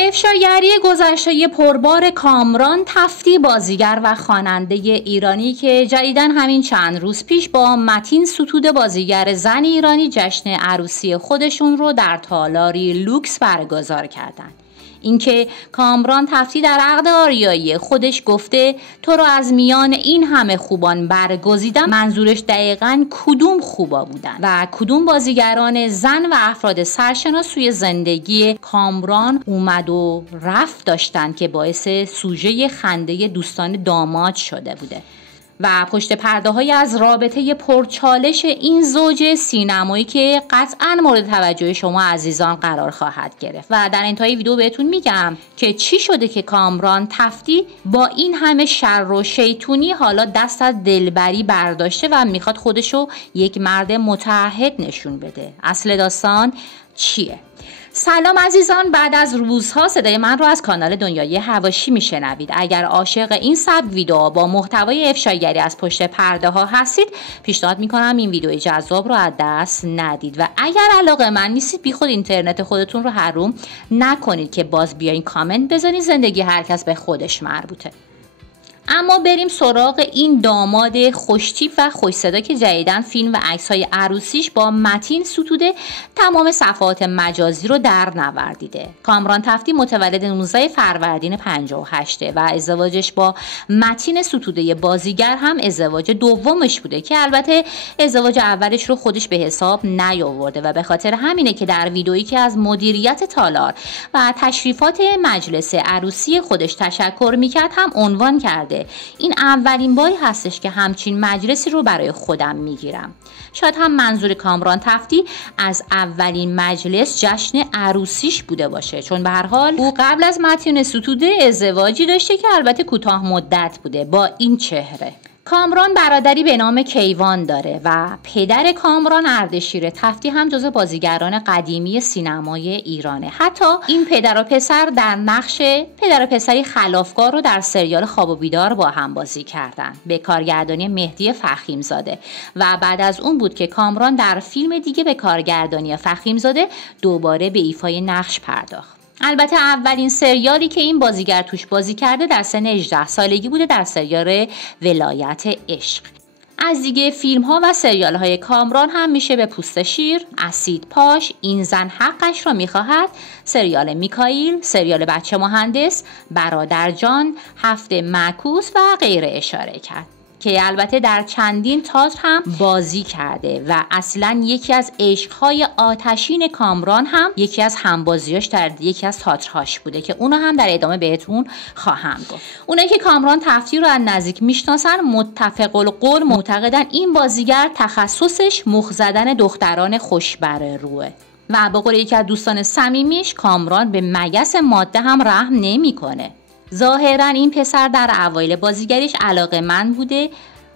افشاگری گذشته پربار کامران تفتی، بازیگر و خواننده ایرانی که جدیداً همین چند روز پیش با متین ستوده بازیگر زن ایرانی جشن عروسی خودشون رو در تالاری لوکس برگزار کردند. اینکه کامران تفتی در عقد آریایی خودش گفته تو رو از میان این همه خوبان برگزیدم، منظورش دقیقاً کدوم خوبا بودن و کدوم بازیگران زن و افراد سرشناس سوی زندگی کامران اومد و رفت داشتن که باعث سوژه خنده دوستان داماد شده بوده و پشت پرده های از رابطه پرچالش این زوج سینمایی که قطعاً مورد توجه شما عزیزان قرار خواهد گرفت. و در انتهای ویدیو بهتون میگم که چی شده که کامران تفتی با این همه شر و شیطونی حالا دست از دلبری برداشته و میخواد خودشو یک مرد متعهد نشون بده. اصل داستان چیه؟ سلام عزیزان، بعد از روزها صدای من رو از کانال دنیای حواشی میشنوید. اگر عاشق این سبک ویدیو با محتوای افشاگری از پشت پرده ها هستید، پیشنهاد میکنم این ویدیو جذاب رو از دست ندید و اگر علاقه من نیستید بی خود اینترنت خودتون رو حروم نکنید که باز بیاین کامنت بزنید. زندگی هر کس به خودش مربوطه. اما بریم سراغ این داماد خوشتیپ و خوش صدا که جدیداً فیلم و عکس‌های عروسیش با متین ستوده تمام صفحات مجازی رو در نوردیده. کامران تفتی متولد 19 فروردین 58 و ازدواجش با متین ستوده بازیگر هم ازدواج دومش بوده که البته ازدواج اولش رو خودش به حساب نیاورده و به خاطر همینه که در ویدئویی که از مدیریت تالار و تشریفات مجلس عروسی خودش تشکر میکرد هم عنوان کرده این اولین باری هستش که همچین مجلسی رو برای خودم میگیرم. شاید هم منظور کامران تفتی از اولین مجلس جشن عروسیش بوده باشه، چون به هر حال او قبل از متین ستوده ازدواجی داشته که البته کوتاه مدت بوده با این چهره. کامران برادری به نام کیوان داره و پدر کامران اردشیر تفتی هم جزو بازیگران قدیمی سینمای ایرانه. حتی این پدر و پسر در نقش پدر و پسری خلافکار رو در سریال خواب و بیدار با هم بازی کردن به کارگردانی مهدی فخیمزاده و بعد از اون بود که کامران در فیلم دیگه به کارگردانی فخیمزاده دوباره به ایفای نقش پرداخت. البته اولین سریالی که این بازیگر توش بازی کرده در سن 18 سالگی بوده، در سریال ولایت عشق. از دیگه فیلم ها و سریال های کامران هم میشه به پوست شیر، اسید پاش، این زن حقش رو میخواهد، سریال میکائیل، سریال بچه مهندس، برادر جان، هفته معکوس و غیره اشاره کرد که البته در چندین تئاتر هم بازی کرده و اصلا یکی از عشقهای آتشین کامران هم یکی از همبازیاش در یکی از تئاترهاش بوده که اونو هم در ادامه بهتون خواهم گفت. اونایی که کامران تفتی رو از نزدیک میشناسن متفق القول معتقدن این بازیگر تخصصش مخ زدن دختران خوشبر روه و به قول یکی از دوستان صمیمیش کامران به مگس ماده هم رحم نمیکنه. ظاهرا این پسر در اوایل بازیگریش علاقه‌مند بوده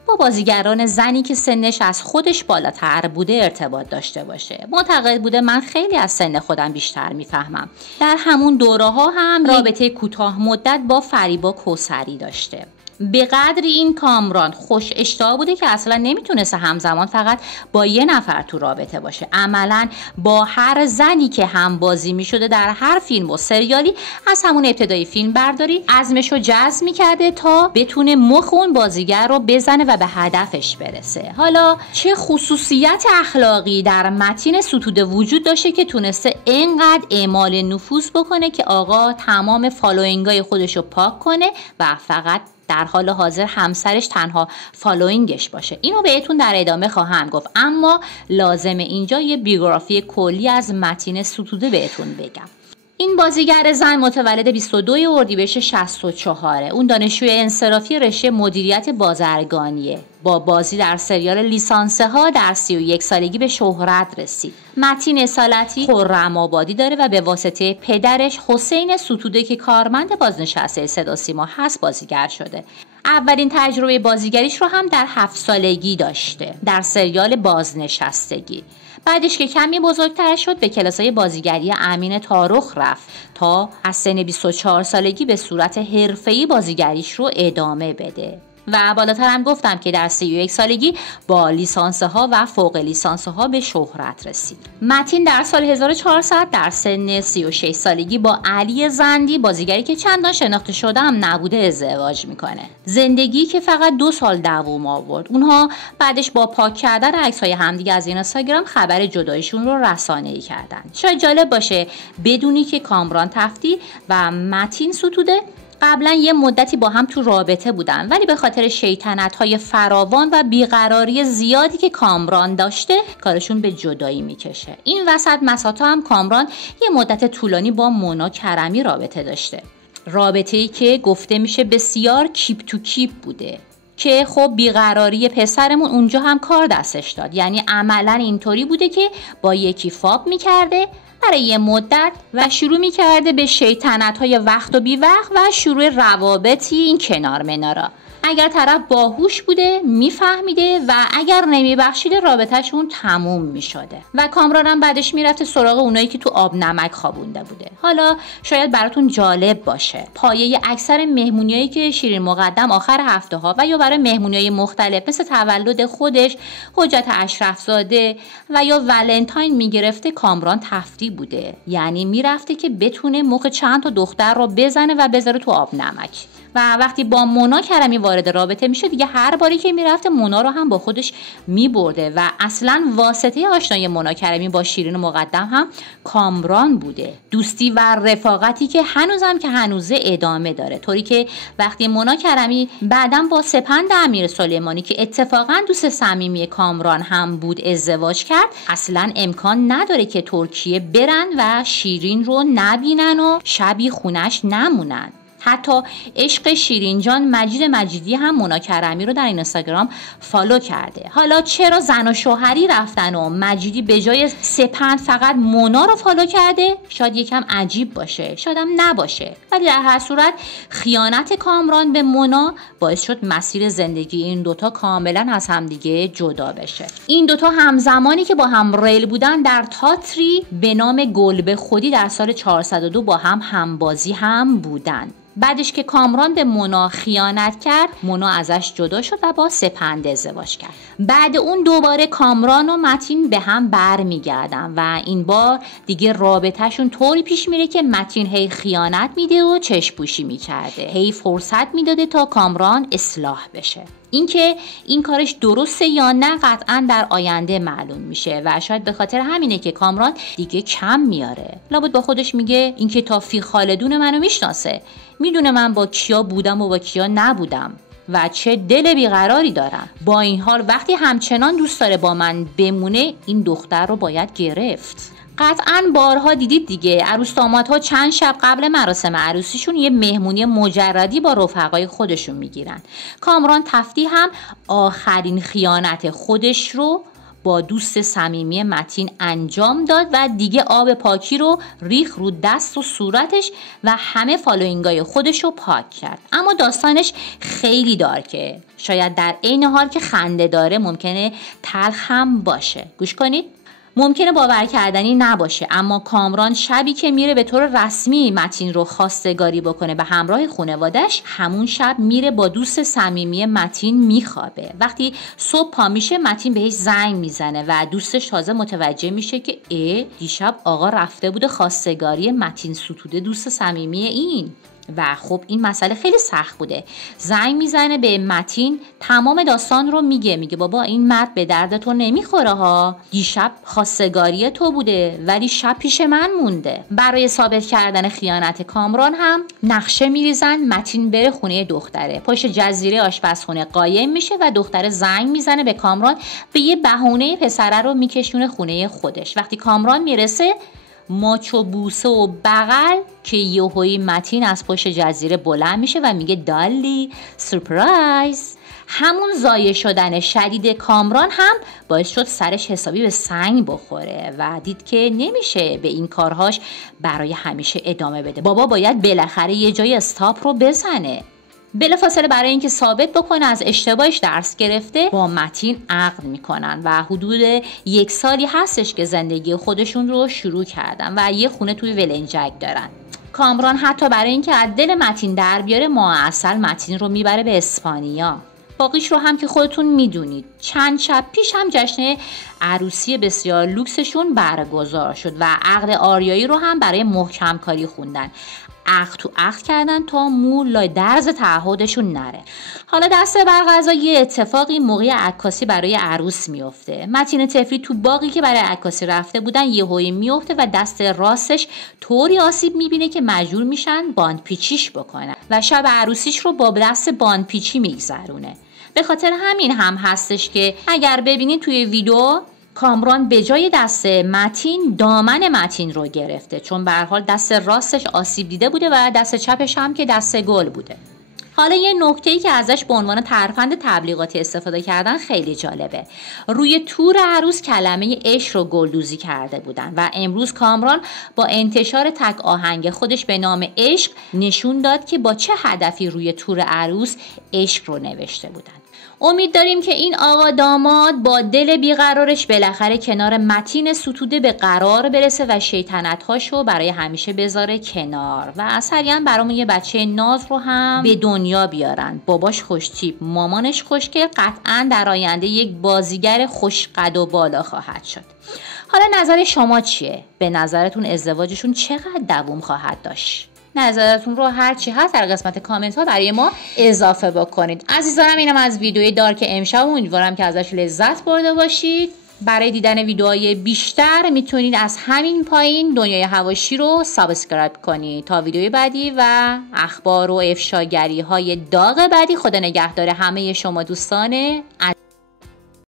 با بازیگران زنی که سنش از خودش بالاتر بوده ارتباط داشته باشه. معتقد بوده من خیلی از سن خودم بیشتر میفهمم. در همون دوره‌ها هم رابطه کوتاه مدت با فریبا کوثری داشته. به قدری این کامران خوش اشتها بوده که اصلا نمیتونسته همزمان فقط با یه نفر تو رابطه باشه. عملا با هر زنی که هم بازی میشده در هر فیلم و سریالی از همون ابتدای فیلم برداری عزمشو جزم میکرده تا بتونه مخ اون بازیگر رو بزنه و به هدفش برسه. حالا چه خصوصیت اخلاقی در متین ستوده وجود داشته که تونسته اینقدر اعمال نفوذ بکنه که آقا تمام فالوینگای خودشو پاک کنه و فقط در حال حاضر همسرش تنها فالوینگش باشه؟ اینو بهتون در ادامه خواهم گفت، اما لازمه اینجا یه بیوگرافی کلی از متین ستوده بهتون بگم. این بازیگر زن متولد 22 اردیبهشت 64. اون دانشجوی انصرافی رشته مدیریت بازرگانیه. با بازی در سریال لیسانسه ها در 31 سالگی به شهرت رسید. متین اصالتی خرم‌آبادی داره و به واسطه پدرش حسین ستوده که کارمند بازنشسته صدا سیما هست بازیگر شده. اولین تجربه بازیگریش رو هم در 7 سالگی داشته در سریال بازنشستگی. بعدش که کمی بزرگتر شد به کلاسای بازیگری امین تارخ رفت تا از سن 24 سالگی به صورت حرفه‌ای بازیگریش رو ادامه بده. و بالاتر هم گفتم که در 31 سالگی با لیسانس ها و فوق لیسانس ها به شهرت رسید. متین در سال 1400 در سن 36 سالگی با علی زندی، بازیگری که چندان شناخته شده هم نبوده، ازدواج میکنه. زندگی که فقط 2 سال دوام آورد. اونها بعدش با پاک کردن عکس‌های همدیگه از اینستاگرام خبر جداییشون رو رسانه‌ای کردن. شاید جالب باشه بدونی که کامران تفتی و متین ستوده قبلا یه مدتی با هم تو رابطه بودن، ولی به خاطر شیطنت‌های فراوان و بیقراری زیادی که کامران داشته کارشون به جدایی میکشه. این وسط مساطا هم کامران یه مدت طولانی با مونا کرمی رابطه داشته، رابطه‌ای که گفته میشه بسیار کیپ تو کیپ بوده که خب بیقراری پسرمون اونجا هم کار دستش داد. یعنی عملا اینطوری بوده که با یکی فاب میکرده برای یه مدت و شروع میکرده به شیطنت‌های وقت و بی وقت و شروع روابطی این کنار منارا. اگر طرف باهوش بوده میفهمیده و اگر نمیبخشیده رابطهشون تموم میشده و کامران هم بعدش میرفته سراغ اونایی که تو آب نمک خوابونده بوده. حالا شاید براتون جالب باشه پایه اکثر مهمونیایی که شیرین مقدم آخر هفته ها و یا برای مهمونیای مختلف مثل تولد خودش، حجت اشرفزاده و یا ولنتاین میگرفته کامران تفتی بوده. یعنی میرفته که بتونه مخ چند تا دختر رو بزنه و بذاره تو آب نمک. و وقتی با مونا کرمی وارد رابطه میشه دیگه هر باری که میرفته مونا رو هم با خودش میبرده و اصلا واسطه آشنایی مونا کرمی با شیرین مقدم هم کامران بوده. دوستی و رفاقتی که هنوزم که هنوزه ادامه داره، طوری که وقتی مونا کرمی بعدم با سپند امیر سلیمانی که اتفاقا دوست صمیمی کامران هم بود ازدواج کرد، اصلا امکان نداره که ترکیه برن و شیرین رو نبینن و شبی خونش نمونن. حتی عشق شیرین جان مجید مجیدی هم مونا کرمی رو در اینستاگرام فالو کرده. حالا چرا زن و شوهری رفتن و مجیدی به جای سپند فقط مونا رو فالو کرده؟ شاید یکم عجیب باشه، شاید هم نباشه، ولی در هر صورت خیانت کامران به مونا باعث شد مسیر زندگی این دوتا کاملا از همدیگه جدا بشه. این دوتا همزمانی که با هم ریل بودن در تئاتری به نام گل به خودی در سال 402 با هم همبازی هم بودن. بعدش که کامران به مونا خیانت کرد، مونا ازش جدا شد و با سپند ازدواج کرد. بعد اون دوباره کامران و متین به هم برمیگردن و این بار دیگه رابطهشون طوری پیش میره که متین هی خیانت میده و چشم‌پوشی میکرده، هی فرصت میداده تا کامران اصلاح بشه. اینکه این کارش درسته یا نه قطعا در آینده معلوم میشه و شاید به خاطر همینه که کامران دیگه کم میاره. لابد با خودش میگه این که تافی خالدون منو میشناسه، میدونه من با کیا بودم و با کیا نبودم و چه دل بیقراری دارم. با این حال وقتی همچنان دوست داره با من بمونه، این دختر رو باید گرفت. قطعاً بارها دیدید دیگه، عروس دامادها چند شب قبل مراسم عروسیشون یه مهمونی مجردی با رفقای خودشون میگیرن. کامران تفتی هم آخرین خیانت خودش رو با دوست صمیمی متین انجام داد و دیگه آب پاکی رو ریخ رو دست و صورتش و همه فالوینگای خودش رو پاک کرد. اما داستانش خیلی دارکه، شاید در عین حال که خنده داره ممکنه تلخ هم باشه. گوش کنید. ممکنه باور کردنی نباشه، اما کامران شبی که میره به طور رسمی متین رو خواستگاری بکنه به همراه خانواده‌اش، همون شب میره با دوست صمیمی متین میخوابه. وقتی صبح پا میشه متین بهش زنگ میزنه و دوستش تازه متوجه میشه که دیشب آقا رفته بوده خواستگاری متین ستوده دوست صمیمی این. و خب این مسئله خیلی سخت بوده. زنگ میزنه به متین، تمام داستان رو میگه بابا این مرد به درد تو نمیخوره ها، دیشب خواستگاری تو بوده ولی شب پیش من مونده. برای ثابت کردن خیانت کامران هم نقشه میریزن متین بره خونه دختره، پشت جزیره آشپزخونه قایم میشه و دختره زنگ میزنه به کامران، به یه بهونه پسره رو میکشونه خونه خودش. وقتی کامران میرسه ماچ و بوسه و بغل که یهویی متین از پشت جزیره بلند میشه و میگه دالی سورپرایز. همون ضایع شدن شدید کامران هم باعث شد سرش حسابی به سنگ بخوره و دید که نمیشه به این کارهاش برای همیشه ادامه بده. بابا باید بالاخره یه جای استاپ رو بزنه. بلافاصله برای اینکه ثابت بکنه از اشتباهش درس گرفته با متین عقد میکنن و حدود 1 سالی هستش که زندگی خودشون رو شروع کردن و یه خونه توی ولنجک دارن. کامران حتی برای اینکه از دل متین در بیاره ماه عسل متین رو میبره به اسپانیا. اتفاقیش رو هم که خودتون میدونید. چند شب پیش هم جشن عروسی بسیار لوکسشون برگزار شد و عقد آریایی رو هم برای محکم کاری خوندن. عقد تو عقد کردن تا مو لای درز تعهدشون نره. حالا دست بر قضا یه اتفاقی موقع عکاسی برای عروس میفته. متین طفلی تو باغی که برای عکاسی رفته بودن یهویی میفته و دست راستش طوری آسیب میبینه که مجبور میشن باندپیچیش بکنن و شب عروسیش رو با دست باندپیچی میگذرونه. به خاطر همین هم هستش که اگر ببینید توی ویدیو کامران به جای دست متین دامن متین رو گرفته، چون به هر حال دست راستش آسیب دیده بوده و دست چپش هم که دست گل بوده. حالا یه نکته‌ای که ازش به عنوان ترفند تبلیغاتی استفاده کردن خیلی جالبه. روی تور عروس کلمه عشق رو گلدوزی کرده بودن و امروز کامران با انتشار تک آهنگ خودش به نام عشق نشون داد که با چه هدفی روی تور عروس عشق رو نوشته بودن. امید داریم که این آقا داماد با دل بیقرارش بالاخره کنار متین ستوده به قرار برسه و شیطنت‌هاشو برای همیشه بذاره کنار و سریعا برامون یه بچه ناز رو هم به دنیا بیارن. باباش خوشتیپ، مامانش خوشگل، قطعا در آینده یک بازیگر خوشقد و بالا خواهد شد. حالا نظر شما چیه؟ به نظرتون ازدواجشون چقدر دوام خواهد داشت؟ نظرتون رو هرچی هست در قسمت کامنت ها برای ما اضافه بکنید. عزیزانم اینم از ویدیوی دارک امشب، امیدوارم که ازش لذت برده باشید. برای دیدن ویدیوهای بیشتر میتونید از همین پایین دنیای حواشی رو سابسکرایب کنید تا ویدیوی بعدی و اخبار و افشاگری های داغ بعدی. خدا نگهدار همه شما دوستان